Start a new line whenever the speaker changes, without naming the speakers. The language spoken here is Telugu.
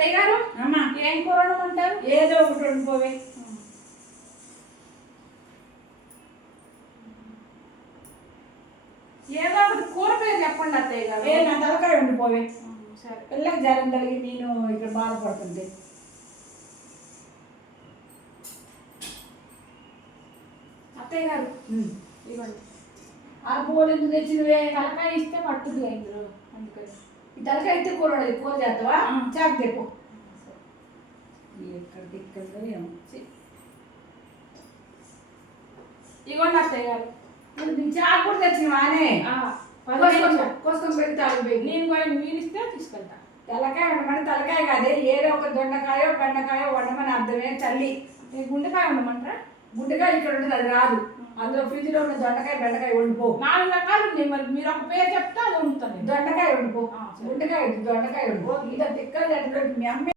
అత్తయ్య గారు?
అమ్మా.
ఏం కూర వండమంటారు
ఏదో ఒకటి వండిపోవే
ఏదో ఒకటి కూర పేరు చెప్పండి అత్తయ్య గారు.
ఏ నా తలకాయ వండిపోవే
సరే.
పిల్లకి జ్వరం తగిలి నేను ఇక్కడ బాధపడుతుంది
అత్తయ్య గారు. ఇవ్వండి
ఆ పూలు ఎందుకు తెచ్చినవే?
తలకాయ ఇస్తే పట్టుది ఇందులో. అందుకని.
తలకాయ అయితే కూర వండదు. కూర చేస్తావా. చాకు తెప్పు. ఏమో ఛీ.
ఇవ్వండి అత్తయ్య గారు
చాకు కూడా తెచ్చినవానే కోసం పెడతాను
నేను కూడా మీరు ఇస్తే తీసుకెళ్తా.
తలకాయ వండమని తలకాయ కాదే ఏదో ఒక దొండకాయో బెండకాయో వండమని అర్థమే తల్లి.
గుండెకాయ ఉండమంటారా
గుండెకాయ ఇక్కడ ఉంటుంది అది రాదు. అందులో ఫ్రిడ్జ్లో ఉన్న దొండకాయ బెండకాయ వండిపో
నాలుగు రకాలు ఉన్నాయి మరి. మీరు ఒక పేరు చెప్తే అది వండుతాను.
దొండకాయ వండిపో వద్దు, దొండకాయ వండిపో ఇలా తిక్కలు మీ అమ్మ.